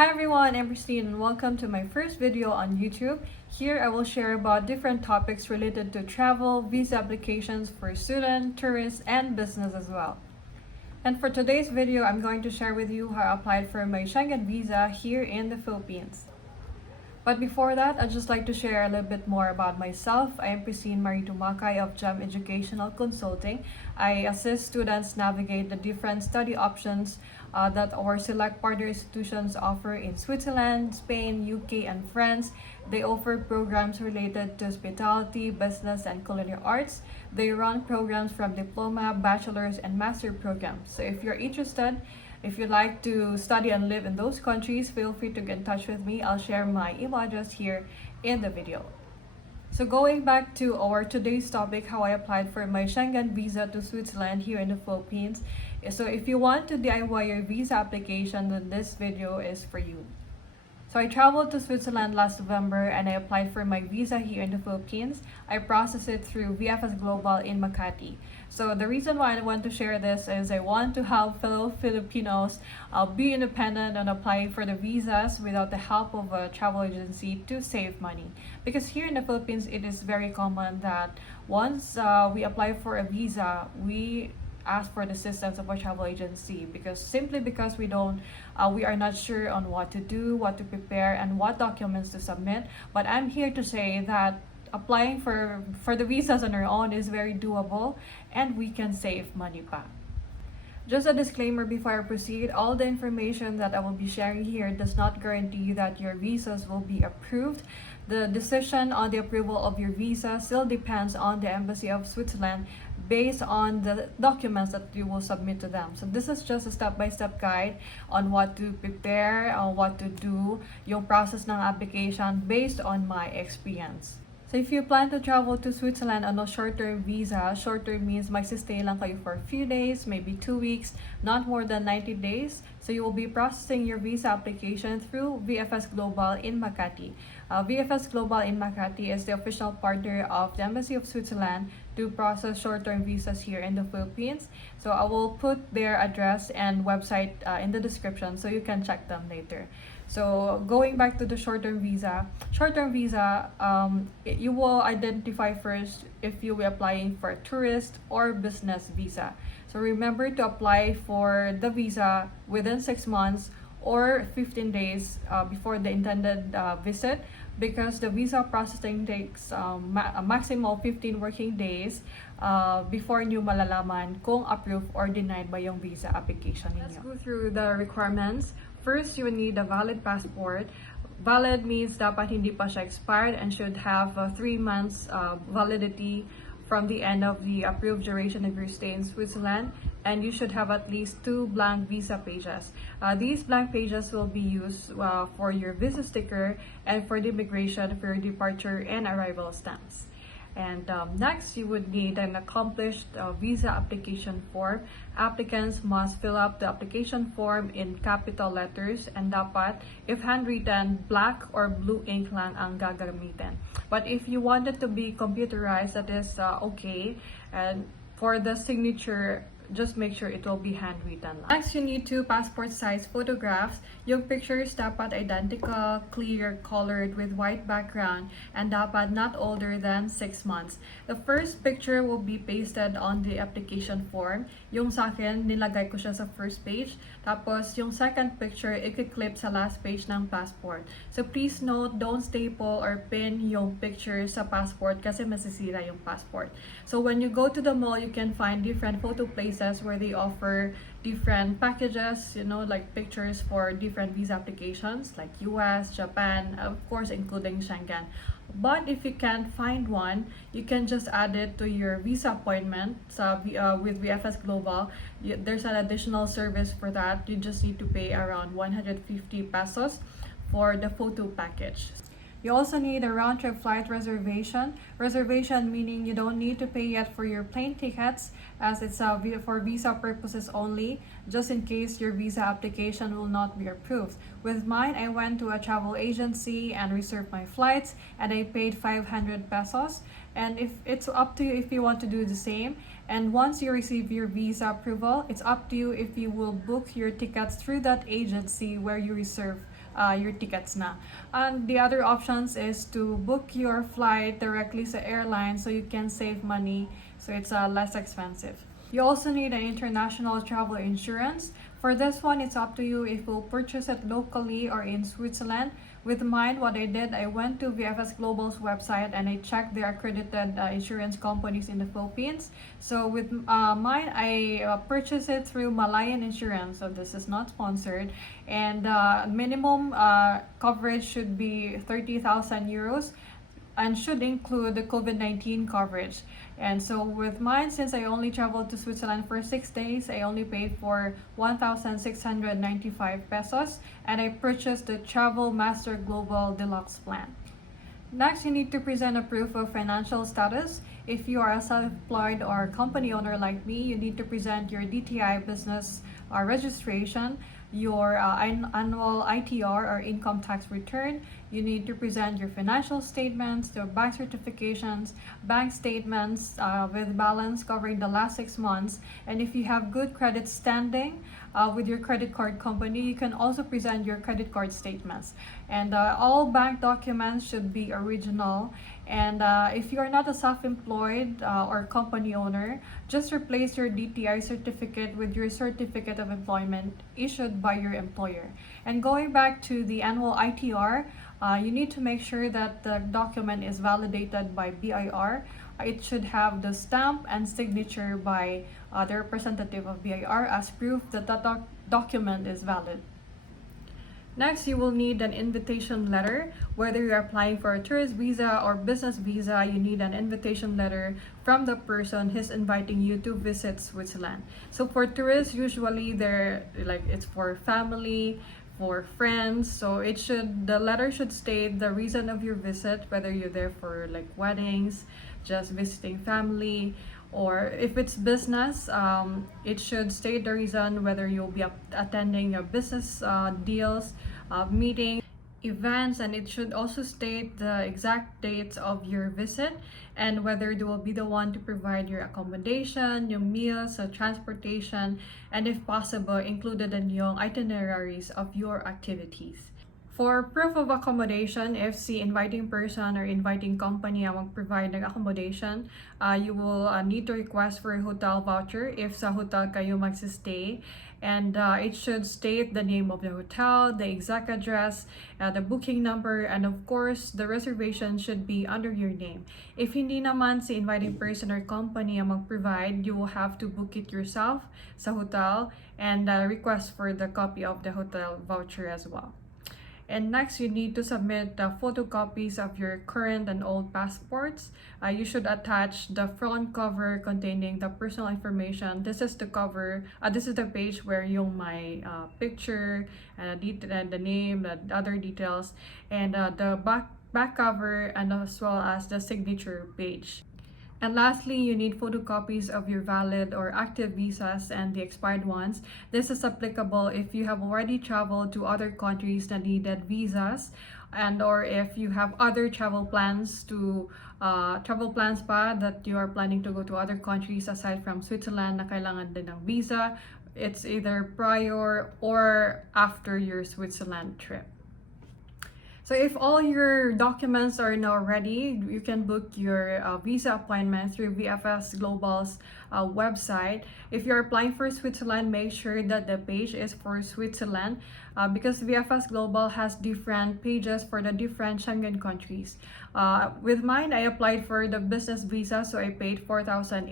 Hi everyone, I'm Christine and welcome to my first video on YouTube. Here I will share about different topics related to travel, visa applications for student, tourists, and business as well. And for today's video, I'm going to share with you how I applied for my Schengen visa here in the Philippines. But before that, I'd just like to share a little bit more about myself. I am Christine Marie Tumakay of GEM Educational Consulting. I assist students navigate the different study options that our select partner institutions offer in Switzerland, Spain, UK, and France. They offer programs related to hospitality, business, and culinary arts. They run programs from diploma, bachelor's, and master programs. So if you're interested, if you'd like to study and live in those countries, feel free to get in touch with me. I'll share my email address here in the video. So going back to our today's topic, how I applied for my Schengen visa to Switzerland here in the Philippines. So if you want to DIY your visa application, then this video is for you. So I traveled to Switzerland last November and I applied for my visa here in the Philippines. I processed it through VFS Global in Makati. So the reason why I want to share this is I want to help fellow Filipinos be independent and apply for the visas without the help of a travel agency to save money. Because here in the Philippines, it is very common that once we apply for a visa, we ask for the assistance of a travel agency because we are not sure on what to do, what to prepare, and what documents to submit. But I'm here to say that applying for the visas on our own is very doable and we can save money back. Just a disclaimer before I proceed, all the information that I will be sharing here does not guarantee that your visas will be approved. The decision on the approval of your visa still depends on the Embassy of Switzerland based on the documents that you will submit to them. So this is just a step-by-step guide on what to prepare, on what to do, yung process ng application based on my experience. So if you plan to travel to Switzerland on a short-term visa, short-term means magsistay lang kayo for a few days, maybe 2 weeks, not more than 90 days. So you will be processing your visa application through VFS Global in Makati. VFS Global in Makati is the official partner of the Embassy of Switzerland to process short-term visas here in the Philippines. So I will put their address and website in the description so you can check them later. So going back to the short-term visa, you will identify first if you will applying for a tourist or business visa. So remember to apply for the visa within 6 months or 15 days before the intended visit, because the visa processing takes a maximum of 15 working days before nyo malalaman kung approved or denied ba yung visa application ninyo. Let's go through the requirements. First, you will need a valid passport. Valid means dapat hindi pa siya expired and should have 3 months validity from the end of the approved duration of your stay in Switzerland, and you should have at least 2 blank visa pages. These blank pages will be used for your visa sticker and for the immigration for your departure and arrival stamps. And next, you would need an accomplished visa application form. Applicants must fill up the application form in capital letters and dapat, if handwritten, black or blue ink lang ang gagamitin. But if you want it to be computerized, that is okay. And for the signature, just make sure it will be handwritten. Next, you need 2 passport size photographs. Yung pictures dapat identical, clear, colored with white background, and dapat not older than 6 months. The first picture will be pasted on the application form. Yung sa akin, nilagay ko siya sa first page. Tapos, yung second picture, i-clip sa last page ng passport. So please note, don't staple or pin yung picture sa passport kasi masisira yung passport. So when you go to the mall, you can find different photo places where they offer different packages, like pictures for different visa applications like US, Japan, of course including Schengen. But if you can't find one, you can just add it to your visa appointment with VFS Global. There's an additional service for that. You just need to pay around 150 pesos for the photo package. You also need a round-trip flight reservation. Reservation meaning you don't need to pay yet for your plane tickets, as it's for visa purposes only, just in case your visa application will not be approved. With mine, I went to a travel agency and reserved my flights, and I paid 500 pesos. And if it's up to you if you want to do the same. And once you receive your visa approval, it's up to you if you will book your tickets through that agency where you reserve your tickets na. And the other options is to book your flight directly sa airline so you can save money, so it's less expensive. You also need an international travel insurance. For this one, it's up to you if you'll purchase it locally or in Switzerland. With mine, what I did, I went to VFS Global's website and I checked their accredited insurance companies in the Philippines. So with mine, I purchased it through Malayan Insurance. So this is not sponsored. And minimum coverage should be 30,000 euros and should include the COVID-19 coverage. And so with mine, since I only traveled to Switzerland for 6 days, I only paid for 1,695 pesos, and I purchased the Travel Master Global Deluxe plan. Next, you need to present a proof of financial status. If you are a self-employed or company owner like me, you need to present your DTI business registration, your annual ITR or income tax return. You need to present your financial statements, your bank certifications, bank statements with balance covering the last 6 months. And if you have good credit standing with your credit card company, you can also present your credit card statements. And all bank documents should be original. And if you are not a self-employed or company owner, just replace your DTI certificate with your certificate of employment issued by your employer. And going back to the annual ITR, you need to make sure that the document is validated by BIR. It should have the stamp and signature by the representative of BIR as proof that the document is valid. Next, you will need an invitation letter. Whether you're applying for a tourist visa or business visa, you need an invitation letter from the person who's inviting you to visit Switzerland. So for tourists, usually it's for family, for friends. So the letter should state the reason of your visit, whether you're there for like weddings, just visiting family, or if it's business, it should state the reason, whether you'll be attending your business deals, meetings, events, and it should also state the exact dates of your visit and whether they will be the one to provide your accommodation, your meals, transportation, and if possible, included in your itineraries of your activities. For proof of accommodation, if the inviting person or inviting company ang provide ng accommodation, you will need to request for a hotel voucher if sa hotel kayo magsistay. And it should state the name of the hotel, the exact address, the booking number, and of course, the reservation should be under your name. If hindi naman si inviting person or company ang mag-provide, you will have to book it yourself sa hotel and request for the copy of the hotel voucher as well. And next, you need to submit photocopies of your current and old passports. You should attach the front cover containing the personal information. This is the cover. This is the page where yung my picture and the name, the other details, and the back cover, and as well as the signature page. And lastly, you need photocopies of your valid or active visas and the expired ones. This is applicable if you have already traveled to other countries that needed visas, and or if you have other travel plans pa that you are planning to go to other countries aside from Switzerland na kailangan din ng visa. It's either prior or after your Switzerland trip. So if all your documents are now ready, you can book your visa appointment through VFS Global's website. If you're applying for Switzerland, make sure that the page is for Switzerland because VFS Global has different pages for the different Schengen countries. With mine, I applied for the business visa, so I paid 4,800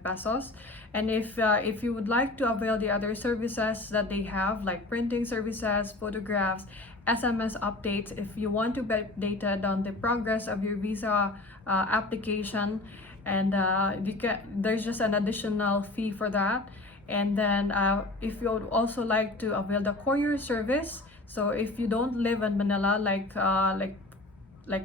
pesos. And if you would like to avail the other services that they have, like printing services, photographs, SMS updates, if you want to be updated on the progress of your visa application, and there's just an additional fee for that. And then if you would also like to avail the courier service, so if you don't live in Manila, like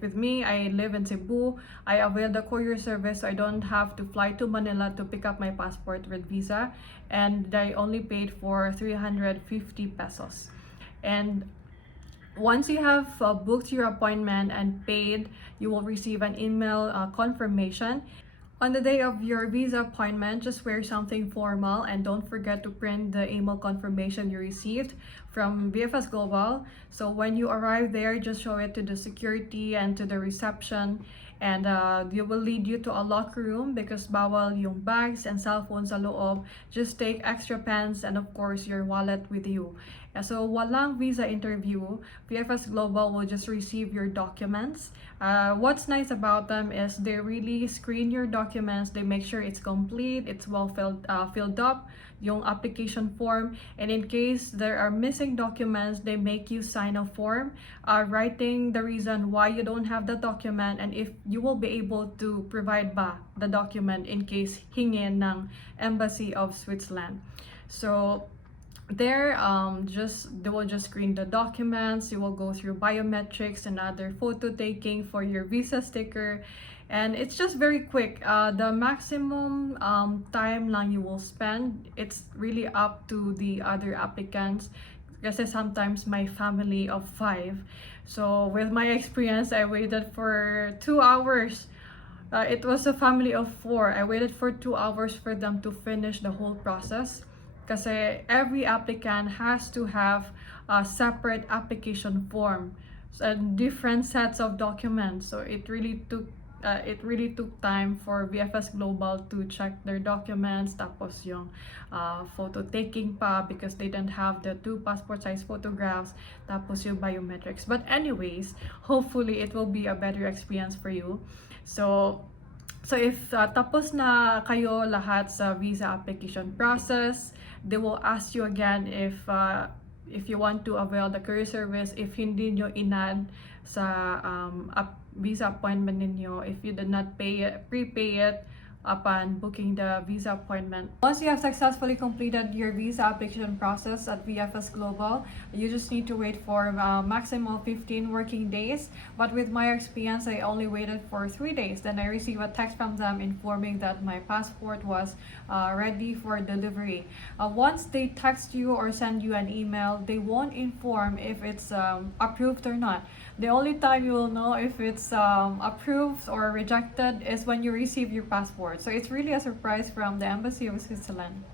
with me, I live in Cebu, I avail the courier service, so I don't have to fly to Manila to pick up my passport with visa, and I only paid for 350 pesos. And once you have booked your appointment and paid, you will receive an email confirmation. On the day of your visa appointment, just wear something formal and don't forget to print the email confirmation you received from VFS Global. So when you arrive there, just show it to the security and to the reception, and they will lead you to a locker room because bawal yung bags and cell phones sa loob. Just take extra pens and of course your wallet with you. So walang visa interview. VFS Global will just receive your documents. What's nice about them is they really screen your documents. They make sure it's complete, it's well filled up, yung application form, and in case there are missing documents, they make you sign a form writing the reason why you don't have the document and if you will be able to provide ba the document in case hingin ng Embassy of Switzerland. So there they will just screen the documents. You will go through biometrics and other photo taking for your visa sticker, and it's just very quick. The maximum time lang you will spend, it's really up to the other applicants kasi sometimes my family of 5, so with my experience I waited for 2 hours. It was a family of 4. I waited for 2 hours for them to finish the whole process. Kasi every applicant has to have a separate application form and different sets of documents. So it really took time for VFS Global to check their documents, tapos yung photo taking pa because they didn't have the 2 passport size photographs, tapos yung biometrics. But anyways, hopefully it will be a better experience for you. So if tapos na kayo lahat sa visa application process, they will ask you again if you want to avail the courier service. If hindi nyo inad sa visa appointment ninyo, if you did not prepay it upon booking the visa appointment. Once you have successfully completed your visa application process at VFS Global, you just need to wait for maximum 15 working days. But with my experience, I only waited for 3 days. Then I received a text from them informing that my passport was ready for delivery. Once they text you or send you an email, they won't inform if it's approved or not. The only time you will know if it's approved or rejected is when you receive your passport. So it's really a surprise from the Embassy of Switzerland.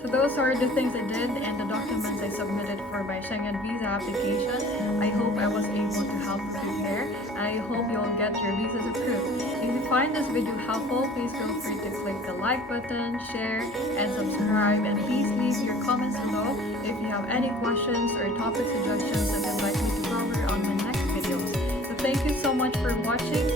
So those are the things I did and the documents I submitted for my Schengen visa application. I hope I was able to help you prepare. I hope you'll get your visas approved. If you find this video helpful, please feel free to click the like button, share, and subscribe. And please leave your comments below if you have any questions or topic suggestions that you'd like me to cover on the next videos. So thank you so much for watching.